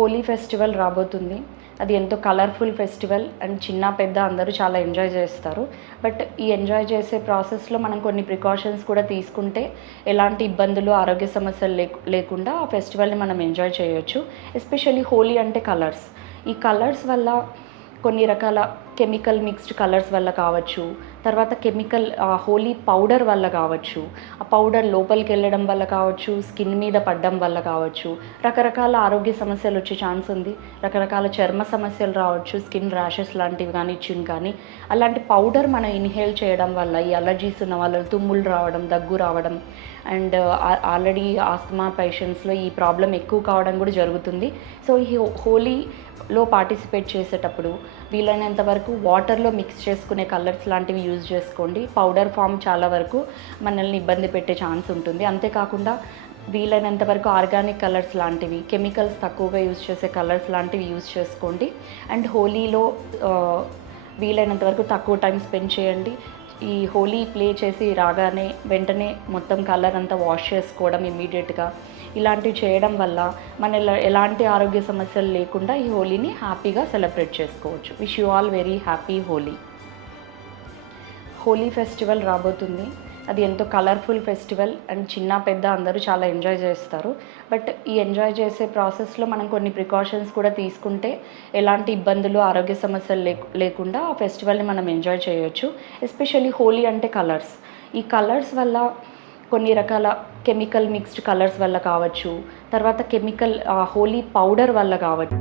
Holi festival రాబోతుంది. అది ఎంతో కలర్‌ఫుల్ ఫెస్టివల్ అండ్ చిన్న, పెద్ద అందరూ చాలా ఎంజాయ్ చేస్తారు. బట్ ఈ ఎంజాయ్ చేసే ప్రాసెస్‌లో మనం కొన్ని ప్రికాషన్స్ కూడా తీసుకుంటే ఎలాంటి ఇబ్బందులు, ఆరోగ్య సమస్యలు లేకుండా ఆ ఫెస్టివల్‌ని మనం ఎంజాయ్ చేయొచ్చు. ఎస్పెషల్లీ హోలీ అంటే కలర్స్. ఈ కలర్స్ వల్ల కొన్ని రకాల కెమికల్ మిక్స్డ్ కలర్స్ వల్ల కావచ్చు, తర్వాత హోలీ పౌడర్ వల్ల కావచ్చు, ఆ పౌడర్ లోపలికెళ్ళడం వల్ల కావచ్చు, స్కిన్ మీద పడడం వల్ల కావచ్చు, రకరకాల ఆరోగ్య సమస్యలు వచ్చే ఛాన్స్ ఉంది. రకరకాల చర్మ సమస్యలు రావచ్చు, స్కిన్ ర్యాషెస్ లాంటివి కానీ, ఇచ్చింగ్ కానీ. అలాంటి పౌడర్ మనం ఇన్హేల్ చేయడం వల్ల ఈ అలర్జీస్ ఉన్న వాళ్ళు తుమ్ములు రావడం, దగ్గు రావడం అండ్ ఆల్రెడీ ఆస్తమా పేషెంట్స్లో ఈ ప్రాబ్లం ఎక్కువ కావడం కూడా జరుగుతుంది. సో ఈ హోలీలో పార్టిసిపేట్ చేసేటప్పుడు వీలైనంత వరకు వాటర్లో మిక్స్ చేసుకునే కలర్స్ లాంటివి యూజ్ చేసుకోండి. పౌడర్ ఫామ్ చాలా వరకు మనల్ని ఇబ్బంది పెట్టే ఛాన్స్ ఉంటుంది. అంతేకాకుండా వీలైనంత వరకు ఆర్గానిక్ కలర్స్ లాంటివి, కెమికల్స్ తక్కువగా యూజ్ చేసే కలర్స్ లాంటివి యూజ్ చేసుకోండి. అండ్ హోలీలో వీలైనంత వరకు తక్కువ టైం స్పెండ్ చేయండి. ఈ హోలీ ప్లే చేసి రాగానే వెంటనే మొత్తం కలర్ అంతా వాష్ చేసుకోవడం ఇమ్మీడియట్గా, ఇలాంటివి చేయడం వల్ల ఎలాంటి ఆరోగ్య సమస్యలు లేకుండా ఈ హోలీని హ్యాపీగా సెలబ్రేట్ చేసుకోవచ్చు. Wish you all very happy Holi. Holi festival రాబోతుంది. అది ఎంతో కలర్‌ఫుల్ ఫెస్టివల్ అండ్ చిన్న, పెద్ద అందరూ చాలా ఎంజాయ్ చేస్తారు. బట్ ఈ ఎంజాయ్ చేసే ప్రాసెస్‌లో మనం కొన్ని ప్రికాషన్స్ కూడా తీసుకుంటే ఎలాంటి ఇబ్బందులు, ఆరోగ్య సమస్యలు లేకుండా ఆ ఫెస్టివల్‌ని మనం ఎంజాయ్ చేయొచ్చు. ఎస్పెషల్లీ హోలీ అంటే కలర్స్. ఈ కలర్స్ వల్ల కొన్ని రకాల కెమికల్ మిక్స్డ్ కలర్స్ వల్ల కావచ్చు, తర్వాత హోలీ పౌడర్ వల్ల కావచ్చు.